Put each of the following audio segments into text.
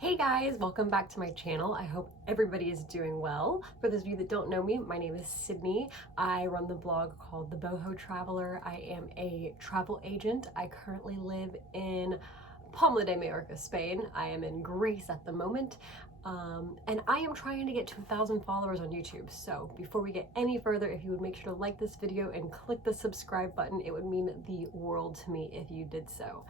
Hey guys, welcome back to my channel. I hope everybody is doing well. For those of you that don't know me, my name is Sydney. I run the blog called The Boho Traveler. I am a travel agent. I currently live in Palma de Mallorca, Spain. I am in Greece at the moment. And I am trying to get to 1,000 followers on YouTube. So before we get any further, if you would make sure to like this video and click the subscribe button, it would mean the world to me if you did so.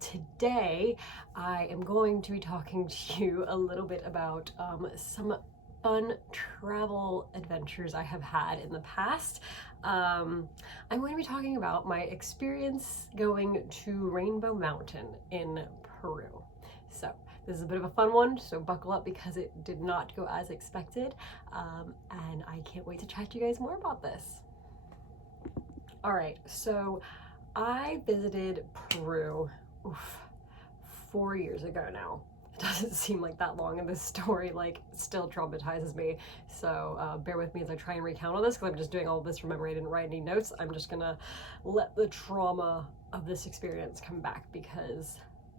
Today, I am going to be talking to you a little bit about some fun travel adventures I have had in the past. I'm going to be talking about my experience going to Rainbow Mountain in Peru. So this is a bit of a fun one, so buckle up because it did not go as expected, and I can't wait to chat to you guys more about this. All right, so I visited Peru 4 years ago now. It doesn't seem like that long, and this story still traumatizes me, so bear with me as I try and recount all this because I'm just doing all this from memory. I didn't write any notes. I'm just gonna let the trauma of this experience come back because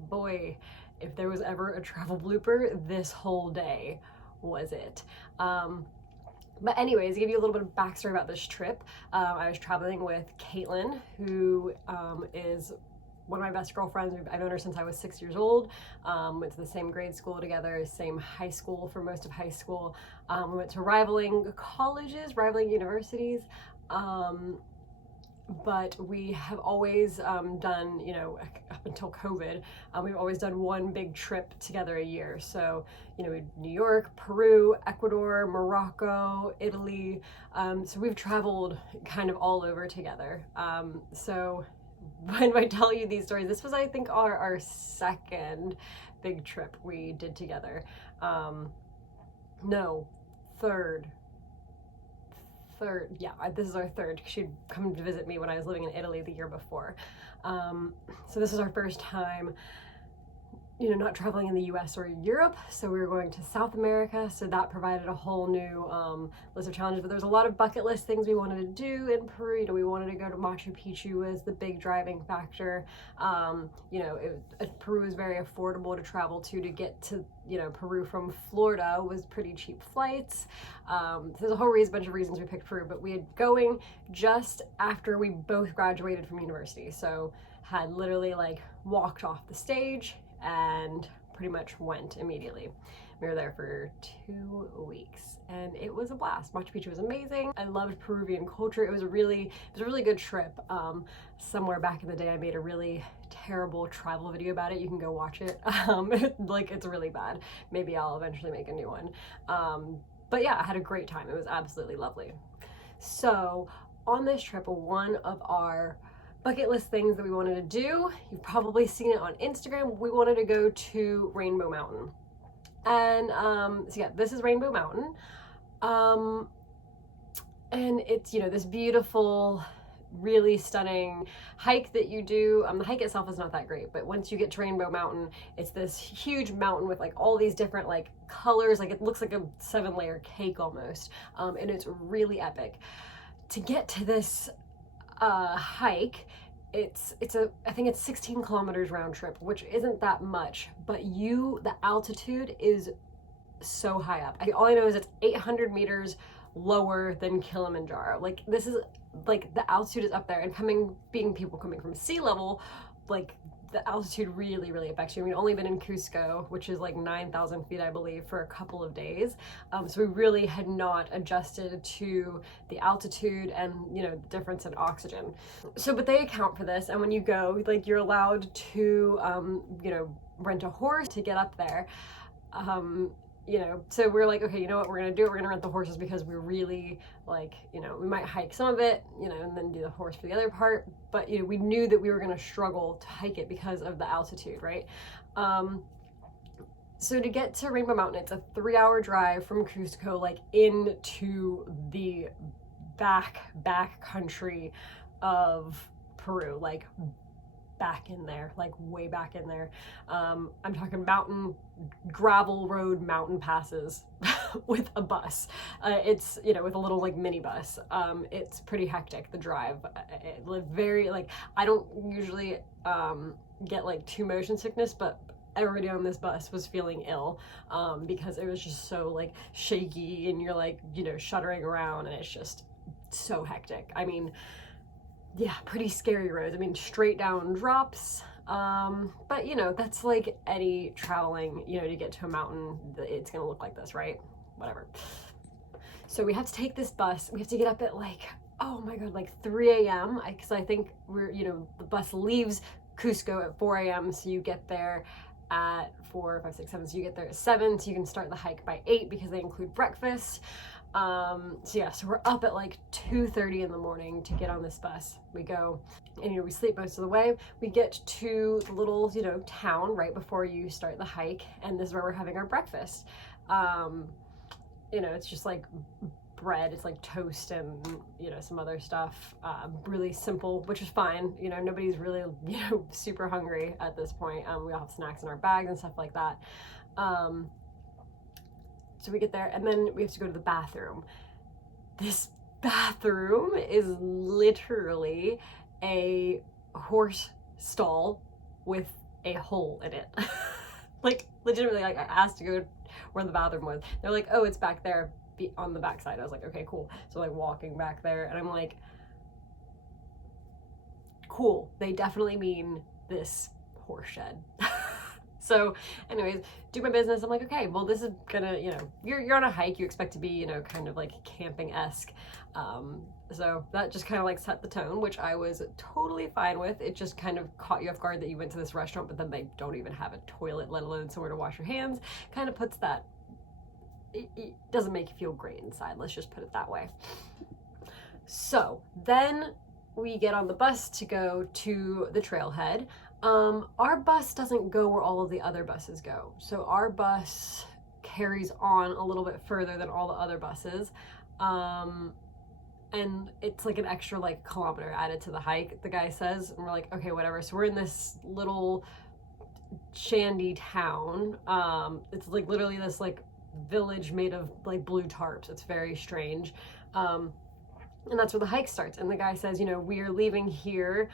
boy, if there was ever a travel blooper, this whole day was it. But anyways, to give you a little bit of backstory about this trip, I was traveling with Katelyn, who is one of my best girlfriends. I've known her since I was 6 years old. Went to the same grade school together, same high school for most of high school. We went to rivaling colleges, rivaling universities. But we have always done, up until COVID, we've always done one big trip together a year. So, New York, Peru, Ecuador, Morocco, Italy. So we've traveled kind of all over together. So when I tell you these stories, this was, I think, our second big trip we did together. No, third, yeah, this is our third. She'd come to visit me when I was living in Italy the year before. So this is our first time, not traveling in the US or Europe. So we were going to South America. So that provided a whole new list of challenges. But there's a lot of bucket list things we wanted to do in Peru. We wanted to go to Machu Picchu was the big driving factor. Peru is very affordable to travel to get to, Peru from Florida was pretty cheap flights. So there's a whole bunch of reasons we picked Peru, but we had going just after we both graduated from university. So had literally walked off the stage and pretty much went immediately. We were there for 2 weeks and it was a blast. Machu Picchu was amazing. I loved Peruvian culture. It was a really good trip. Somewhere back in the day I made a really terrible travel video about it. You can go watch it. It's really bad. Maybe I'll eventually make a new one. But yeah, I had a great time. It was absolutely lovely. So on this trip, one of our bucket list things that we wanted to do, you've probably seen it on Instagram, we wanted to go to Rainbow Mountain. And so yeah, this is Rainbow Mountain. And it's, this beautiful, really stunning hike that you do. The hike itself is not that great, but once you get to Rainbow Mountain, it's this huge mountain with all these different colors. It looks like a 7-layer cake almost. And it's really epic. To get to this hike, I think it's 16 kilometers round trip, which isn't that much, but the altitude is so high up. All I know is it's 800 meters lower than Kilimanjaro. This is the altitude is up there, and being people coming from sea level, the altitude really, really affects you. We've only been in Cusco, which is 9,000 feet, I believe, for a couple of days. So we really had not adjusted to the altitude and, the difference in oxygen. So, but they account for this. And when you go, you're allowed to, rent a horse to get up there. So we're like, okay, you know what we're gonna do? We're gonna rent the horses because we're really we might hike some of it, and then do the horse for the other part. But, we knew that we were gonna struggle to hike it because of the altitude, right? So to get to Rainbow Mountain, it's a 3-hour drive from Cusco, into the back country of Peru, back in there, way back in there. I'm talking mountain, gravel road mountain passes with a bus. It's, with a little mini bus. It's pretty hectic, the drive. It very, I don't usually get too motion sickness, but everybody on this bus was feeling ill, because it was just so like shaky, and you're like, you know, shuddering around, and it's just so hectic. I mean, yeah, pretty scary roads. I mean, straight down drops. But you know, that's like any traveling, you know, to get to a mountain, it's gonna look like this, right? Whatever. So we have to take this bus. We have to get up at like, oh my God, like 3 a.m. Because I think we're, you know, the bus leaves Cusco at 4 a.m. So you get there at 4, 5, 6, 7. So you get there at 7. So you can start the hike by 8 because they include breakfast. So yeah, so we're up at like 2:30 in the morning to get on this bus. We go, and you know, we sleep most of the way. We get to the little, you know, town right before you start the hike, and this is where we're having our breakfast. You know, it's just like bread, it's like toast and, you know, some other stuff, really simple, which is fine. You know, nobody's really, you know, super hungry at this point. We all have snacks in our bags and stuff like that. So we get there, and then we have to go to the bathroom. This bathroom is literally a horse stall with a hole in it. Like, legitimately, like, I asked to go where the bathroom was. They're like, oh, it's back there on the back side. I was like, okay, cool. So like walking back there, and I'm like, cool. They definitely mean this horse shed. So anyways, do my business. I'm like, okay, well, this is gonna, you know, you're on a hike, you expect to be, you know, kind of like camping-esque. So that just kind of like set the tone, which I was totally fine with. It just kind of caught you off guard that you went to this restaurant, but then they don't even have a toilet, let alone somewhere to wash your hands. Kind of puts that, it doesn't make you feel great inside. Let's just put it that way. So then we get on the bus to go to the trailhead. Our bus doesn't go where all of the other buses go. So our bus carries on a little bit further than all the other buses. And it's like an extra like kilometer added to the hike, the guy says. And we're like, okay, whatever. So we're in this little shandy town. It's like literally this like village made of like blue tarps. It's very strange. And that's where the hike starts. And the guy says, you know, we are leaving here,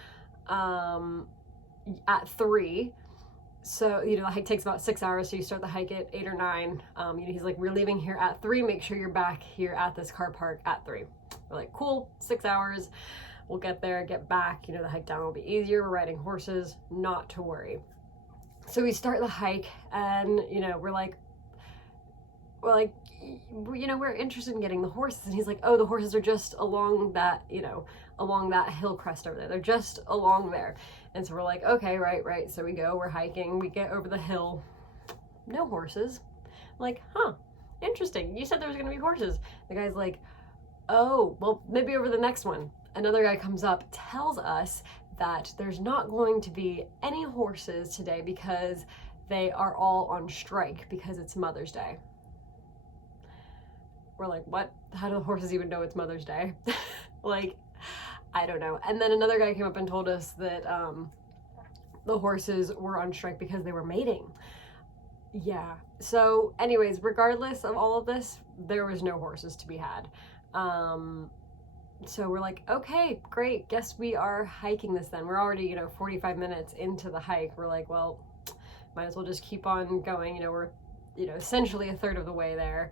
at 3. So, you know, the hike takes about 6 hours. So you start the hike at 8 or 9. You know, he's like, we're leaving here at 3. Make sure you're back here at this car park at 3. We're like, cool, 6 hours. We'll get there, get back. You know, the hike down will be easier. We're riding horses, not to worry. So we start the hike, and, you know, we're like, you know, we're interested in getting the horses. And he's like, oh, the horses are just along that, you know, along that hill crest over there. They're just along there. And so we're like, okay, right. So we go, we're hiking, we get over the hill, no horses. I'm like, huh, interesting. You said there was gonna be horses. The guy's like, oh, well, maybe over the next one. Another guy comes up, tells us that there's not going to be any horses today because they are all on strike because it's Mother's Day. We're like, what? How do the horses even know it's Mother's Day? Like, I don't know. And then another guy came up and told us that the horses were on strike because they were mating. Yeah. So anyways, regardless of all of this, there was no horses to be had. So we're like, okay, great. Guess we are hiking this then. We're already, you know, 45 minutes into the hike. We're like, well, might as well just keep on going. You know, we're, you know, essentially a third of the way there.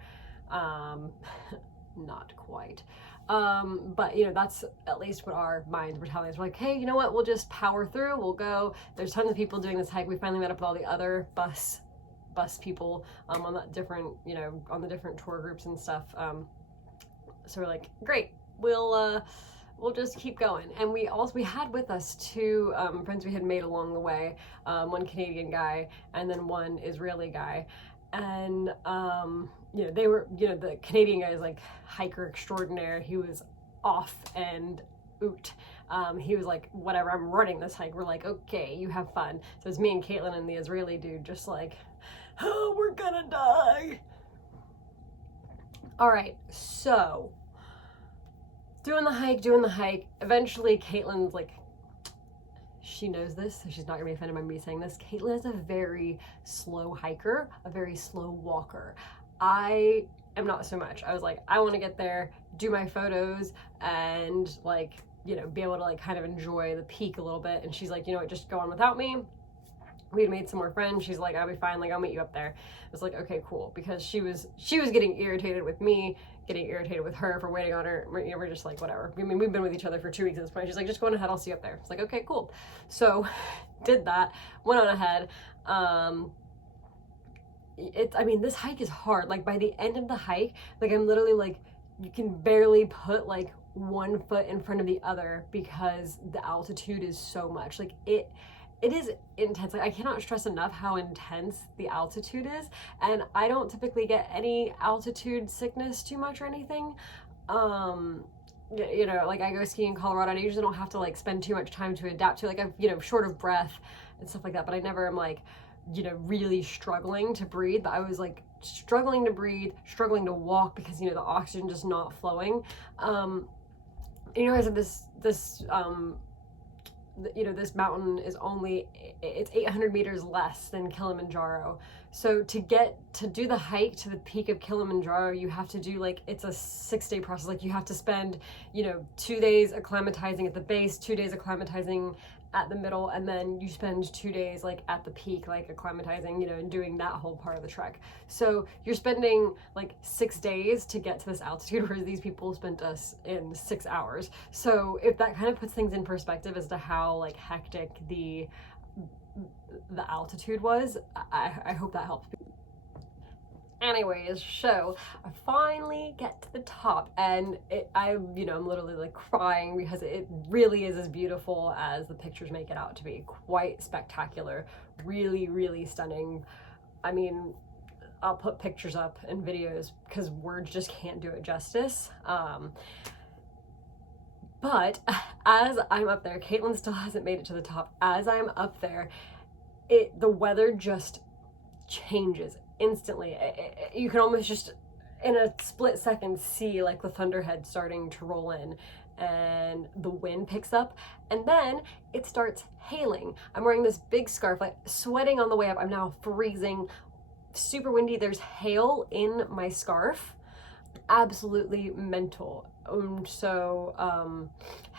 Not quite. But you know, that's at least what our minds were telling us. We're like, hey, you know what? We'll just power through. We'll go. There's tons of people doing this hike. We finally met up with all the other bus people, on that different, you know, on the different tour groups and stuff. So we're like, great. We'll just keep going. And we had with us 2 friends we had made along the way. One Canadian guy and then one Israeli guy. And, you know, they were, you know, the Canadian guy is like hiker extraordinaire. He was off and oot. He was like, whatever, I'm running this hike. We're like, okay, you have fun. So it's me and Katelyn and the Israeli dude just like, oh, we're gonna die. All right, so doing the hike. Eventually Katelyn's like, she knows this, so she's not gonna be offended by me saying this. Katelyn is a very slow hiker, a very slow walker. I am not so much. I was like, I want to get there, do my photos, and like, you know, be able to like kind of enjoy the peak a little bit. And she's like, you know what, just go on without me. we had made some more friends. She's like, I'll be fine, like I'll meet you up there. I was like, okay, cool, because she was getting irritated with me, getting irritated with her for waiting on her. We're just like, whatever. I mean, we've been with each other for 2 weeks at this point. She's like, just go on ahead, I'll see you up there. It's like, okay, cool. So did that, went on ahead. I mean, this hike is hard. Like by the end of the hike, like I'm literally like, you can barely put like one foot in front of the other because the altitude is so much. Like it is intense. Like I cannot stress enough how intense the altitude is. And I don't typically get any altitude sickness too much or anything. You know, like I go skiing in Colorado and I usually don't have to like spend too much time to adapt to, like I'm, you know, short of breath and stuff like that, but I never am like, you know, really struggling to breathe. But I was like struggling to breathe, struggling to walk because, you know, the oxygen just not flowing. You know, I said you know, this mountain is only, it's 800 meters less than Kilimanjaro. So to do the hike to the peak of Kilimanjaro, you have to do like, it's a 6-day process. Like you have to spend, you know, 2 days acclimatizing at the base, 2 days acclimatizing at the middle, and then you spend 2 days like at the peak, like acclimatizing, you know, and doing that whole part of the trek. So you're spending like 6 days to get to this altitude, whereas these people spent us in 6 hours. So if that kind of puts things in perspective as to how like hectic the altitude was, I hope that helps. Anyways, so I finally get to the top, and I'm literally like crying because it really is as beautiful as the pictures make it out to be. Quite spectacular, really, really stunning. I mean, I'll put pictures up and videos because words just can't do it justice. But as I'm up there, Katelyn still hasn't made it to the top. As I'm up there, the weather just changes instantly. You can almost just in a split second see like the thunderhead starting to roll in, and the wind picks up, and then it starts hailing. I'm wearing this big scarf, like sweating on the way up. I'm now freezing, super windy. There's hail in my scarf. Absolutely mental.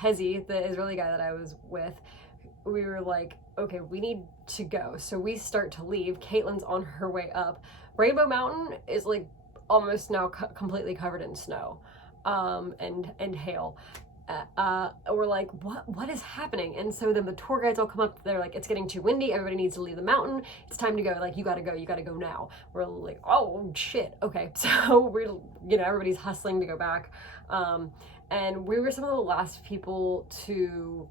Hezi, the Israeli guy that I was with, we were like, okay, we need to go. So we start to leave. Katelyn's on her way up. Rainbow Mountain is like almost now completely covered in snow and hail. We're like, what is happening? And so then the tour guides all come up. They're like, it's getting too windy. Everybody needs to leave the mountain. It's time to go. Like, you gotta go now. We're like, oh shit. Okay. So we're, everybody's hustling to go back. And we were some of the last people to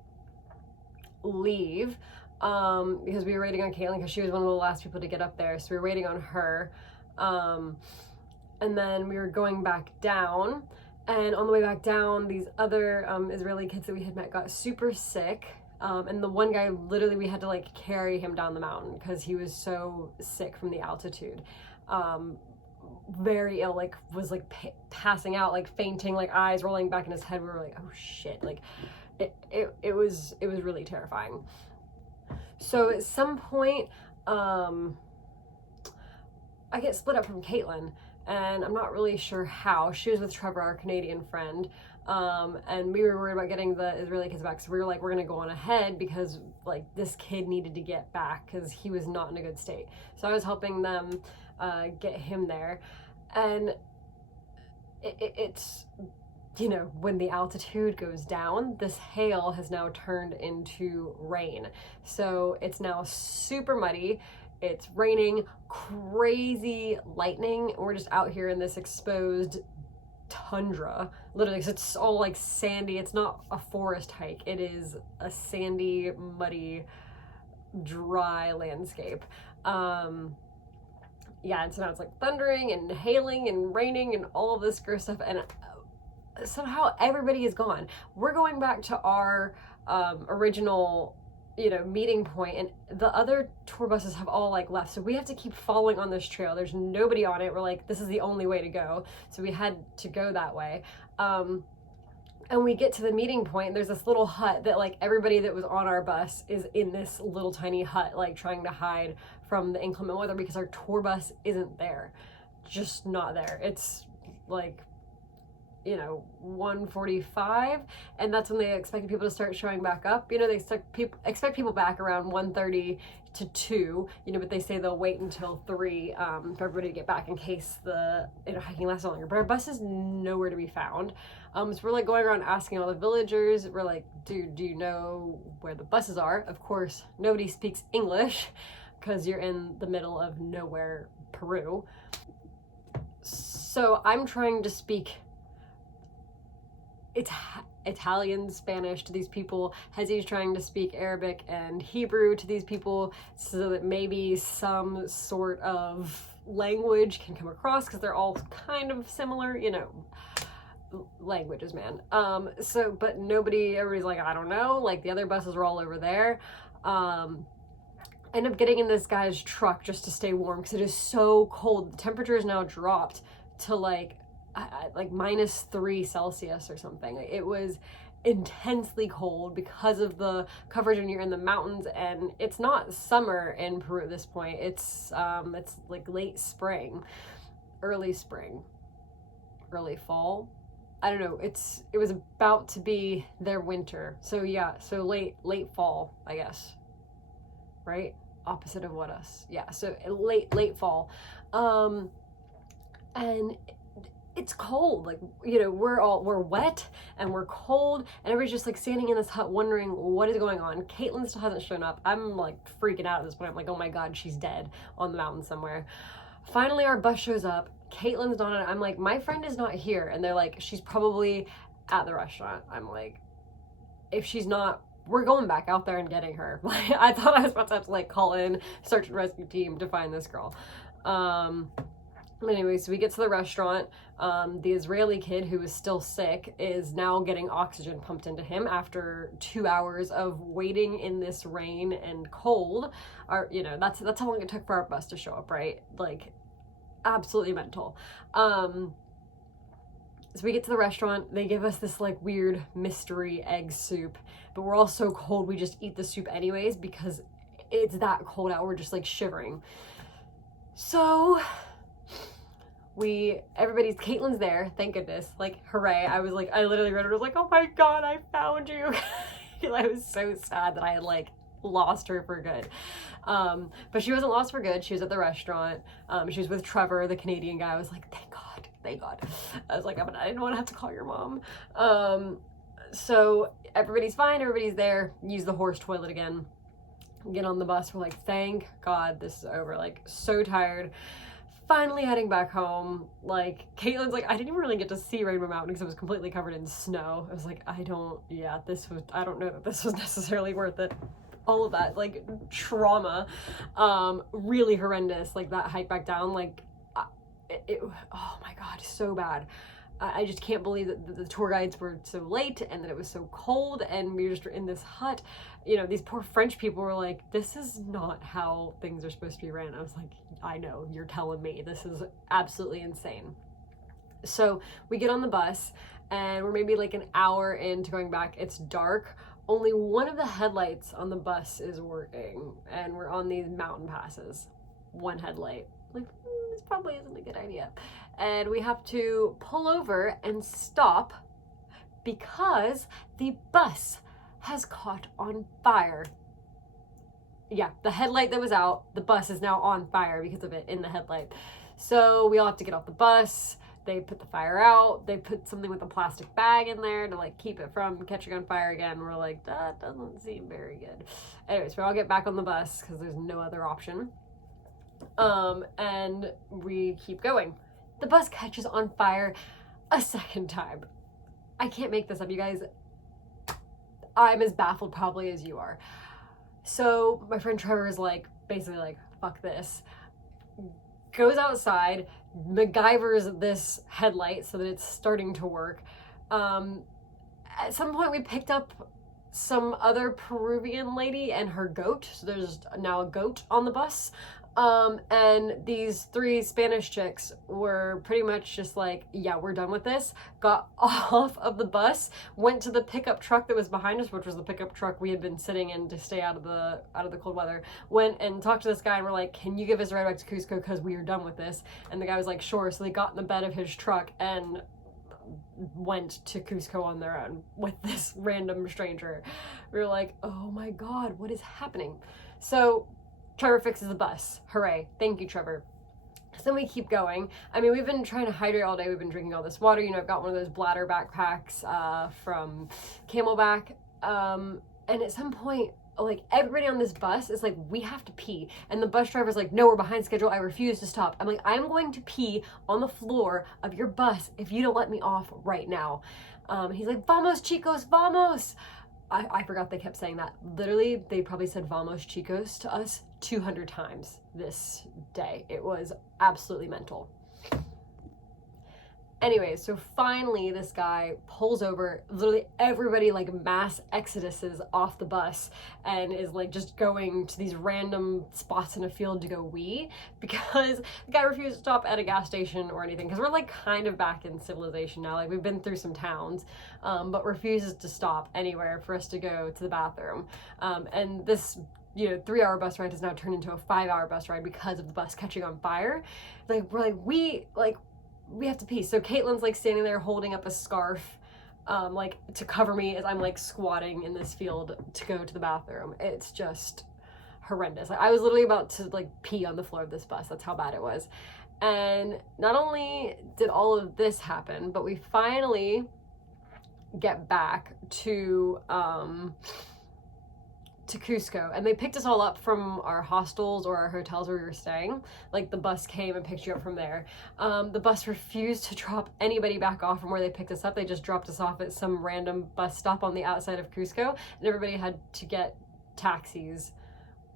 leave, because we were waiting on Katelyn because she was one of the last people to get up there. So we were waiting on her. And then we were going back down. And on the way back down, these other Israeli kids that we had met got super sick. And the one guy, literally, we had to like carry him down the mountain because he was so sick from the altitude. Very ill, like was like passing out, like fainting, like eyes rolling back in his head. We were like, oh shit, like it was really terrifying. So at some point, I get split up from Katelyn, and I'm not really sure how. She was with Trevor, our Canadian friend, and we were worried about getting the Israeli kids back. So we were like, we're gonna go on ahead because like this kid needed to get back because he was not in a good state. So I was helping them get him there, and it's when the altitude goes down, this hail has now turned into rain. So it's now super muddy. It's raining, crazy lightning. We're just out here in this exposed tundra, literally, because it's all like sandy. It's not a forest hike. It is a sandy, muddy, dry landscape. Yeah, and so now it's like thundering and hailing and raining and all of this gross stuff, and somehow everybody is gone. We're going back to our original meeting point, and the other tour buses have all like left, so we have to keep following on this trail. There's nobody on it. We're like, this is the only way to go, so we had to go that way. And we get to the meeting point. There's this little hut that like everybody that was on our bus is in this little tiny hut, like trying to hide from the inclement weather because our tour bus isn't there, just not there. It's like you know, 1:45, and that's when they expected people to start showing back up. You know, they expect people back around 1:30 to 2, you know, but they say they'll wait until 3 for everybody to get back in case the, you know, hiking lasts longer. But our bus is nowhere to be found. So we're like going around asking all the villagers. We're like, dude, do you know where the buses are? Of course, nobody speaks English because you're in the middle of nowhere, Peru. So I'm trying to speak Italian, Spanish to these people. Hezzy's trying to speak Arabic and Hebrew to these people so that maybe some sort of language can come across, because they're all kind of similar, you know, languages, man. So, but everybody's like, I don't know, like the other buses are all over there. End up getting in this guy's truck just to stay warm because it is so cold. The temperature is now dropped to like -3 Celsius or something. It was intensely cold because of the coverage when you're in the mountains, and it's not summer in Peru at this point. It's like late spring, early fall. I don't know. It was about to be their winter. So yeah, so late fall, I guess. Right? Opposite of what us. Yeah, so late fall. And it's cold, like, you know, we're wet and we're cold, and everybody's just like standing in this hut wondering what is going on. Katelyn still hasn't shown up. I'm like freaking out at this point. I'm like, oh my god, she's dead on the mountain somewhere. Finally our bus shows up. Katelyn's not on it. I'm like, my friend is not here, and they're like, she's probably at the restaurant. I'm like, if she's not, we're going back out there and getting her. Like, I thought I was about to have to like call in search and rescue team to find this girl. Anyway, so we get to the restaurant. The Israeli kid who is still sick is now getting oxygen pumped into him after 2 hours of waiting in this rain and cold. You know, that's how long it took for our bus to show up, right? Like, absolutely mental. So we get to the restaurant. They give us this like weird mystery egg soup, but we're all so cold we just eat the soup anyways because it's that cold out. We're just like shivering. So Katelyn's there, thank goodness, like, hooray. I literally read it, I was like, oh my god, I found you. I was so sad that I had like lost her for good. But she wasn't lost for good. She was at the restaurant. She was with Trevor, the Canadian guy. I was like, thank god. I was like, I didn't want to have to call your mom. So everybody's fine, everybody's there. Use the horse toilet again. Get on the bus. We're like, thank god this is over. Like, so tired. Finally heading back home. Like, Katelyn's like, I didn't even really get to see Rainbow Mountain because it was completely covered in snow. I was like, I don't know that this was necessarily worth it. All of that, like, trauma, really horrendous. Like, that hike back down, like, oh my god, so bad. I just can't believe that the tour guides were so late and that it was so cold and we were just in this hut. You know, these poor French people were like, this is not how things are supposed to be ran. I was like, I know, you're telling me. This is absolutely insane. So we get on the bus and we're maybe like an hour into going back. It's dark. Only one of the headlights on the bus is working, and we're on these mountain passes. One headlight. Like, this probably isn't a good idea. And we have to pull over and stop because the bus has caught on fire. Yeah, the headlight that was out, the bus is now on fire because of it in the headlight. So we all have to get off the bus. They put the fire out. They put something with a plastic bag in there to like keep it from catching on fire again. We're like, that doesn't seem very good. Anyways, we all get back on the bus because there's no other option. And we keep going. The bus catches on fire a second time. I can't make this up, you guys. I'm as baffled probably as you are. So my friend Trevor is like, basically like, fuck this. Goes outside, MacGyvers this headlight so that it's starting to work. At some point we picked up some other Peruvian lady and her goat. So there's now a goat on the bus. And these 3 Spanish chicks were pretty much just like, yeah, we're done with this. Got off of the bus, went to the pickup truck that was behind us, which was the pickup truck we had been sitting in to stay out of the cold weather. Went and talked to this guy and we're like, can you give us a ride back to Cusco because we are done with this? And the guy was like, sure. So they got in the bed of his truck and went to Cusco on their own with this random stranger. We were like, oh my God, what is happening? So Trevor fixes the bus. Hooray. Thank you, Trevor. So then we keep going. I mean, we've been trying to hydrate all day. We've been drinking all this water. You know, I've got one of those bladder backpacks from Camelback. And at some point, like, everybody on this bus is like, we have to pee. And the bus driver's like, no, we're behind schedule. I refuse to stop. I'm like, I'm going to pee on the floor of your bus if you don't let me off right now. He's like, vamos, chicos, vamos. I forgot they kept saying that. Literally, they probably said vamos, chicos to us 200 times this day. It was absolutely mental. Anyways, so finally this guy pulls over, literally everybody like mass exoduses off the bus and is like just going to these random spots in a field to go wee, because the guy refused to stop at a gas station or anything, because we're like kind of back in civilization now. Like, we've been through some towns, but refuses to stop anywhere for us to go to the bathroom. And this, you know, 3-hour bus ride has now turned into a 5-hour bus ride because of the bus catching on fire. Like, we're like, we have to pee. So Katelyn's like standing there holding up a scarf, like to cover me as I'm like squatting in this field to go to the bathroom. It's just horrendous. Like, I was literally about to like pee on the floor of this bus. That's how bad it was. And not only did all of this happen, but we finally get back to Cusco, and they picked us all up from our hostels or our hotels where we were staying. Like, the bus came and picked you up from there. The bus refused to drop anybody back off from where they picked us up. They just dropped us off at some random bus stop on the outside of Cusco, and everybody had to get taxis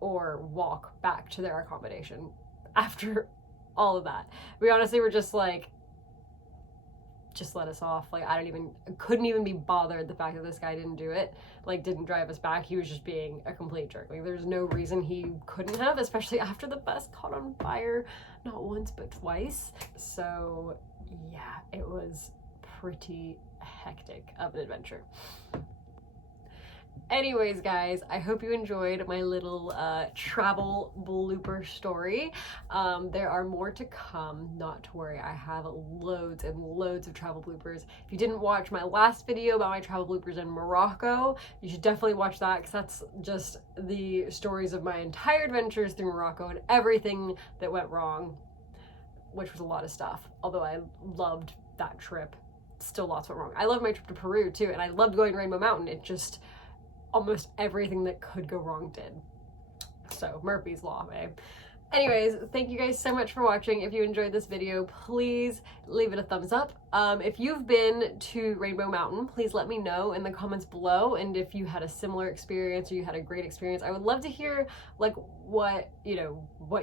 or walk back to their accommodation after all of that. We honestly were just like, just let us off. Like, couldn't even be bothered the fact that this guy didn't do it, like didn't drive us back. He was just being a complete jerk. Like, there's no reason he couldn't have, especially after the bus caught on fire, not once but twice. So yeah, it was pretty hectic of an adventure. Anyways, guys, I hope you enjoyed my little travel blooper story. There are more to come, not to worry. I have loads and loads of travel bloopers. If you didn't watch my last video about my travel bloopers in Morocco, you should definitely watch that, because that's just the stories of my entire adventures through Morocco and everything that went wrong, which was a lot of stuff. Although I loved that trip, still lots went wrong. I love my trip to Peru too, and I loved going to Rainbow Mountain. It just, almost everything that could go wrong did. So Murphy's Law, eh? Anyways, thank you guys so much for watching. If you enjoyed this video, please leave it a thumbs up. If you've been to Rainbow Mountain, please let me know in the comments below. And if you had a similar experience or you had a great experience, I would love to hear like what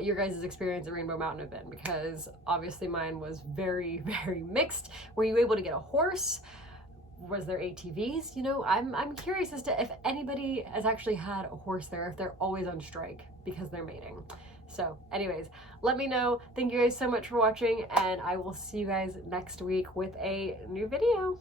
your guys' experience at Rainbow Mountain have been, because obviously mine was very, very mixed. Were you able to get a horse? Was there ATVs? You know, I'm curious as to if anybody has actually had a horse there, if they're always on strike because they're mating. So anyways, let me know. Thank you guys so much for watching, and I will see you guys next week with a new video.